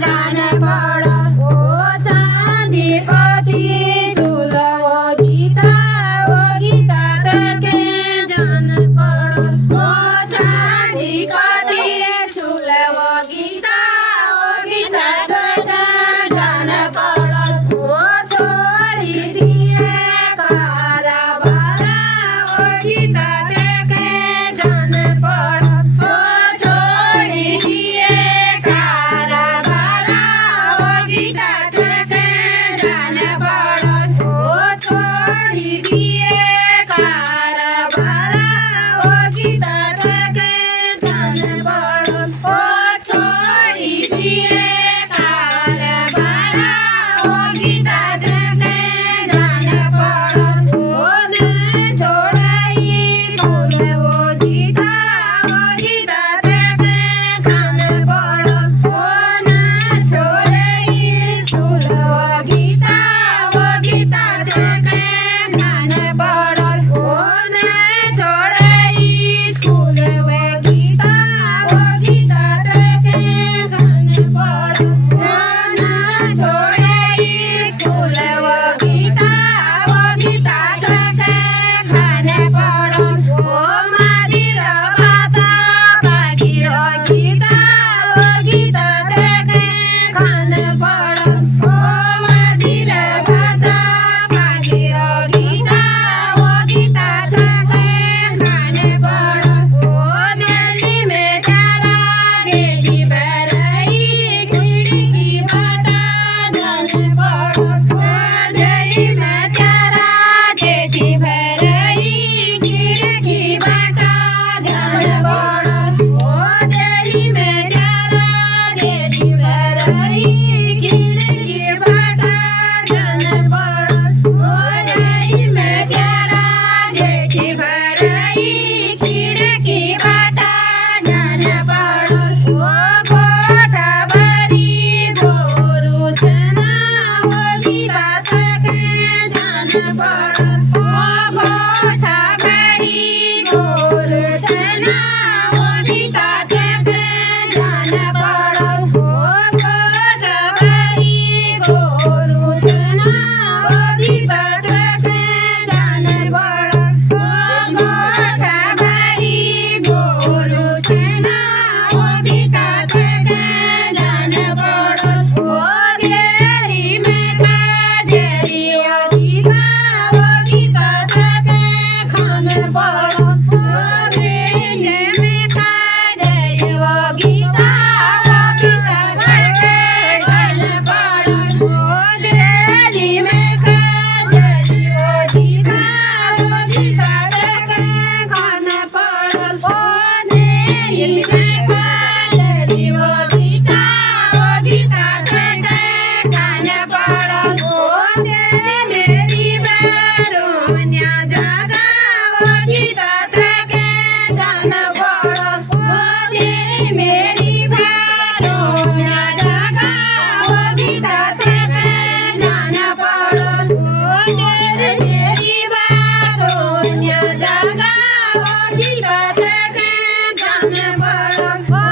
जान पड़ल ओ चांदी कथी झूल ओ गीता तके जान पड़ल ओ चांदी कथी झूल ओ गीता तके जान पड़ल ओ छोड़ी दिए कारबारा ओ गीता तके जान पड़ल ओ छोड़ी दिए कारबारा ओ गीता तके जान पड़ल ओ छोड़ी दिए कारबारा ओ गीता तके जान पड़ल ओ छोड़ी दिए कारबारा ओ गीता तके जान पड़ल ओ न छोड़ाई स्कूल ओ गीता तके जान पड़ल ओ न छोड़ाई स्कूल ओ गीता तके जान पड़ल ओ न छोड़ाई स्कूल ओ गीता तके जान पड़ल ओ न छोड़ाई स्कूल ओ गीता तके जान पड़ल ओ मारी र बाता पागी र गीता तके जान पड़ल ओ मारी र बाता पागी र गीता तके जान पड़ल ओ दिल्ली में तारा जेठी बरई खिड़की बाटा जान पड़ल ओ दिल्ली में तारा जेठी बरई खिड़की बाटा जान पड़ल ओ दिल्ली में तारा जेठी बरई खिड़की बाटा जान पड़ल ओ दिल्ली में तारा जेठी बरई खिड़की बाटा जान पड़ल ओ कोठा बारी गोरु छना ओ गीता तके जान पड़ल ओ कोठा बारी गोरु छना ओ गीता तके जान पड़ल ओ कोठा बारी गोरु छना ओ गीता तके जान पड़ल ओ कोठा बारी गोरु छना ओ गीता तके जान पड़ल ओ घेरी में काजरी ओ गीता तके खान पड़ल ओ घेरी में काजरी ओ गीता तके खान पड़ल ओ घेरी में काजरी ओ गीता तके खान पड़ल ओ घेरी में काजरी ओ गीता तके खान पड़ल ओ मेरी बरोनिया जगा ओ गीता तके जान पड़ल ओ मेरी बरोनिया जगा ओ गीता तके जान पड़ल ओ मेरी बरोनिया जगा ओ गीता तके जान पड़ल ओ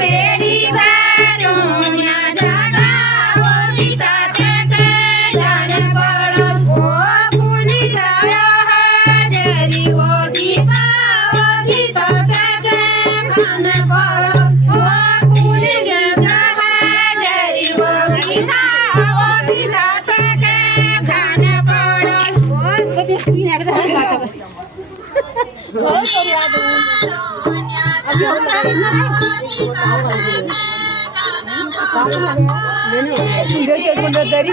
मेरी बरोनिया जगा ओ गीता तके जान पड़ल ओ पुलिस आया हाजरी ओ गीता तके खान पड़ल ओ पुलिस हाजरी ओ गीता तके खान पड़ल dari